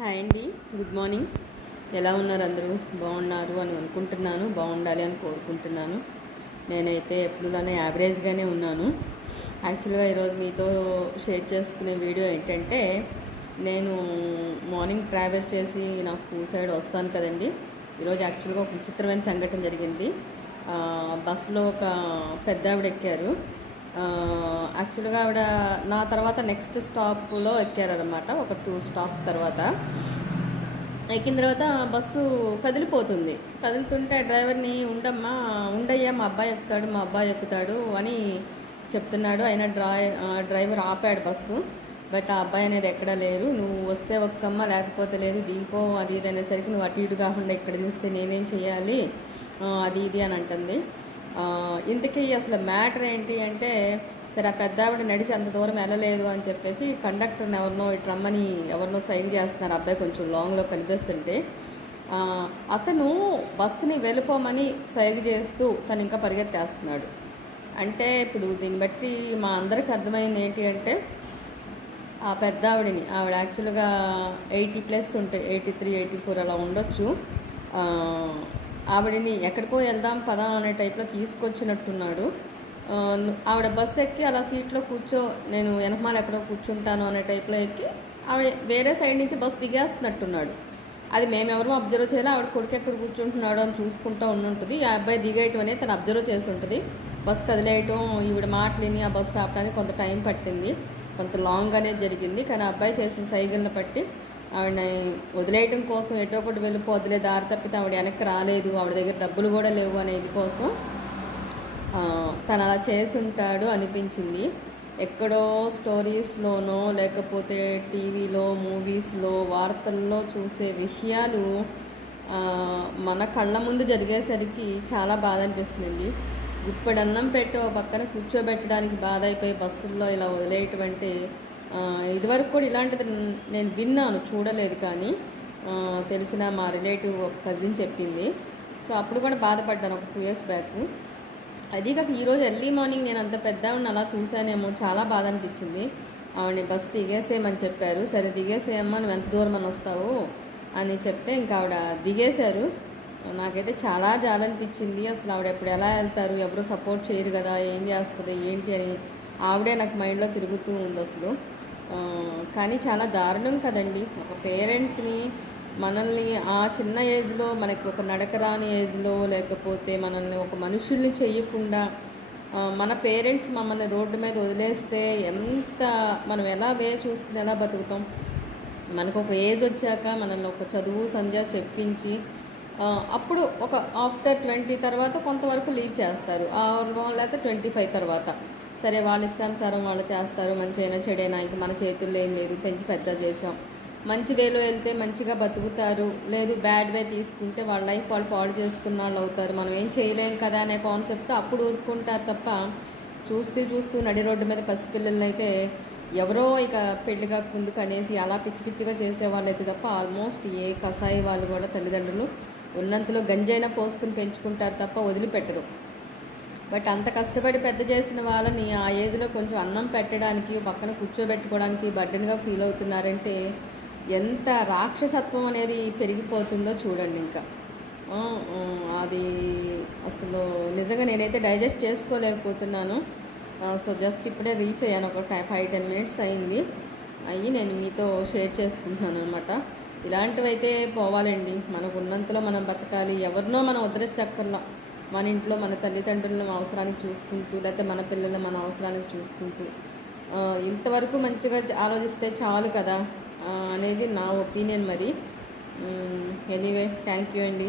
Hi అండి, good morning. ఎలా ఉన్నారు? అందరూ బాగున్నారు అని అనుకుంటున్నాను, బాగుండాలి అని కోరుకుంటున్నాను. నేనైతే ఎప్పుడులానే యావరేజ్గానే ఉన్నాను. యాక్చువల్గా ఈరోజు మీతో షేర్ చేసుకునే వీడియో ఏంటంటే, నేను మార్నింగ్ ట్రావెల్ చేసి నా స్కూల్ సైడ్ వస్తాను కదండి. ఈరోజు యాక్చువల్గా ఒక విచిత్రమైన సంఘటన జరిగింది. బస్సులో ఒక పెద్ద ఆవిడ ఎక్కారు. యాక్చువల్గా ఆవిడ నా తర్వాత నెక్స్ట్ స్టాప్లో ఎక్కారనమాట. ఒక 2 స్టాప్స్ తర్వాత ఎక్కిన తర్వాత బస్సు కదిలిపోతుంది. కదులుతుంటే డ్రైవర్ని ఉండయ్యా, మా అబ్బాయి ఎక్కుతాడు అని చెప్తున్నాడు. అయినా డ్రైవర్ ఆపాడు బస్సు. బట్ ఆ అబ్బాయి అనేది ఎక్కడా లేరు. నువ్వు వస్తే ఒక్కమ్మ, లేకపోతే లేదు, దిగిపో, అది ఇది అనేసరికి నువ్వు అటు ఇటు కాకుండా ఇక్కడ తీస్తే నేనేం చేయాలి, అది ఇది అని అంటుంది. ఇంతకీ అసలు మ్యాటర్ ఏంటి అంటే, సరే ఆ పెద్ద ఆవిడ నడిచి అంత దూరం వెళ్ళలేదు అని చెప్పేసి కండక్టర్ని ఎవరినో ఇటు రమ్మని ఎవరినో సైన్ చేస్తున్నారు. అబ్బాయి కొంచెం లాంగ్లో కనిపిస్తుంటే అతను బస్సుని వెళ్ళిపోమని సైగ చేస్తూ తను ఇంకా పరిగెత్తేస్తున్నాడు. అంటే ఇప్పుడు దీన్ని బట్టి మా అందరికి అర్థమైంది ఏంటి అంటే, ఆ పెద్ద ఆవిడ యాక్చువల్గా 80+ ఉంటాయి, 83, 84 అలా ఉండొచ్చు. ఆవిడని ఎక్కడికో వెళ్దాం పదా అనే టైప్లో తీసుకొచ్చినట్టున్నాడు. ఆవిడ బస్సు ఎక్కి అలా సీట్లో నేను వెనకమాల ఎక్కడో కూర్చుంటాను అనే టైప్లో ఎక్కి ఆవిడ వేరే సైడ్ నుంచి బస్సు దిగేస్తున్నట్టున్నాడు. అది మేమెవరూ అబ్జర్వ్ చేయాలి. ఆవిడ కొడుకు ఎక్కడ కూర్చుంటున్నాడు అని చూసుకుంటూ ఉంటుంది. ఆ అబ్బాయి దిగేయటం అనేది తను అబ్జర్వ్ చేసి ఉంటుంది. బస్సు కదిలేయటం, ఈవిడ మాటలిని ఆ బస్సు ఆపడానికి కొంత టైం పట్టింది, కొంత లాంగ్ అనేది జరిగింది. కానీ ఆ అబ్బాయి చేసిన సైగలను బట్టి ఆవిడని వదిలేయటం కోసం ఎటో ఒకటి వదిలే దారి తప్పితే ఆవిడ వెనక్కి రాలేదు, ఆవిడ దగ్గర డబ్బులు కూడా లేవు అనేది కోసం తను అలా చేసి ఉంటాడు అనిపించింది. ఎక్కడో స్టోరీస్లోనో లేకపోతే టీవీలో, మూవీస్లో, వార్తల్లో చూసే విషయాలు మన కళ్ళ ముందు జరిగేసరికి చాలా బాధ అనిపిస్తుందండి. ఇప్పుడు అన్నం పెట్టి ఒక పక్కన కూర్చోబెట్టడానికి బాధ అయిపోయి బస్సుల్లో ఇలా వదిలేయటం ఇదివరకు కూడా ఇలాంటిది నేను విన్నాను, చూడలేదు. కానీ తెలిసిన మా రిలేటివ్ ఒక కజిన్ చెప్పింది. సో అప్పుడు కూడా బాధపడ్డాను ఒక 2 years బ్యాక్. అది కాక ఈరోజు ఎర్లీ మార్నింగ్ నేను అంత పెద్దవాడిని అలా చూశానేమో, చాలా బాధ అనిపించింది. ఆవిడని బస్సు దిగేసేయమని చెప్పారు. సరే దిగేసేయమ్మా, నువ్వు ఎంత దూరం అని వస్తావు అని చెప్తే ఇంకా ఆవిడ దిగేశారు. నాకైతే చాలా జాలనిపించింది. అసలు ఆవిడ ఎప్పుడు ఎలా వెళ్తారు, ఎవరు సపోర్ట్ చేయరు కదా, ఏం చేస్తుంది ఏంటి అని ఆవిడే నాకు మైండ్లో తిరుగుతూ ఉంది అసలు. కానీ చాలా దారుణం కదండి. ఒక పేరెంట్స్ని, మనల్ని ఆ చిన్న ఏజ్లో, మనకి ఒక నడకరాని ఏజ్లో, లేకపోతే మనల్ని ఒక మనుషుల్ని చేయకుండా మన పేరెంట్స్ మమ్మల్ని రోడ్డు మీద వదిలేస్తే మనం ఎలా చూసుకుని ఎలా బతుకుతాం? మనకు ఒక ఏజ్ వచ్చాక మనల్ని ఒక చదువు సంధ్య చెప్పించి అప్పుడు ఒక ఆఫ్టర్ 20 తర్వాత కొంతవరకు లీవ్ చేస్తారు, లేకపోతే 25 తర్వాత సరే వాళ్ళ ఇష్టానుసారం వాళ్ళు చేస్తారు. మంచి అయినా చెడైనా ఇంక మన చేతుల్లో ఏం లేదు, పెంచి పెద్ద చేసాం. మంచి వేలో వెళ్తే మంచిగా బతుకుతారు, లేదు బ్యాడ్ వే తీసుకుంటే వాళ్ళ లైఫ్ వాళ్ళు పాడు చేసుకున్న వాళ్ళు అవుతారు. మనం ఏం చేయలేం కదా అనే కాన్సెప్ట్తో అప్పుడు ఊరుకుంటారు తప్ప, చూస్తూ నడి రోడ్డు మీద పసిపిల్లల్ని అయితే ఎవరో ఇక పెళ్లిగా ముందుకు అనేసి అలా పిచ్చి పిచ్చిగా చేసేవాళ్ళు అయితే తప్ప ఆల్మోస్ట్ ఏ కసాయి వాళ్ళు కూడా తల్లిదండ్రులు ఉన్నంతలో గంజైనా పోసుకుని పెంచుకుంటారు తప్ప వదిలిపెట్టరు. బట్ అంత కష్టపడి పెద్ద చేసిన వాళ్ళని ఆ ఏజ్లో కొంచెం అన్నం పెట్టడానికి, పక్కన కూర్చోబెట్టుకోవడానికి బర్డెన్గా ఫీల్ అవుతున్నారంటే ఎంత రాక్షసత్వం అనేది పెరిగిపోతుందో చూడండి. ఇంకా అది అసలు నిజంగా నేనైతే డైజెస్ట్ చేసుకోలేకపోతున్నాను. సో జస్ట్ ఇప్పుడే రీచ్ అయ్యాను, ఒక 5-10 minutes అయింది. నేను మీతో షేర్ చేసుకుంటున్నాను అనమాట. ఇలాంటివైతే పోవాలండి. మనకు ఉన్నంతలో మనం బతకాలి. ఎవరినో మనం వదిలేచక్కర్లా. మన ఇంట్లో మన తల్లిదండ్రులను అవసరానికి చూసుకుంటూ, లేకపోతే మన పిల్లలను మన అవసరానికి చూసుకుంటూ ఇంతవరకు మంచిగా ఆలోచిస్తే చాలు కదా అనేది నా ఒపీనియన్. మరి ఎనీవే, థ్యాంక్ యూ అండి.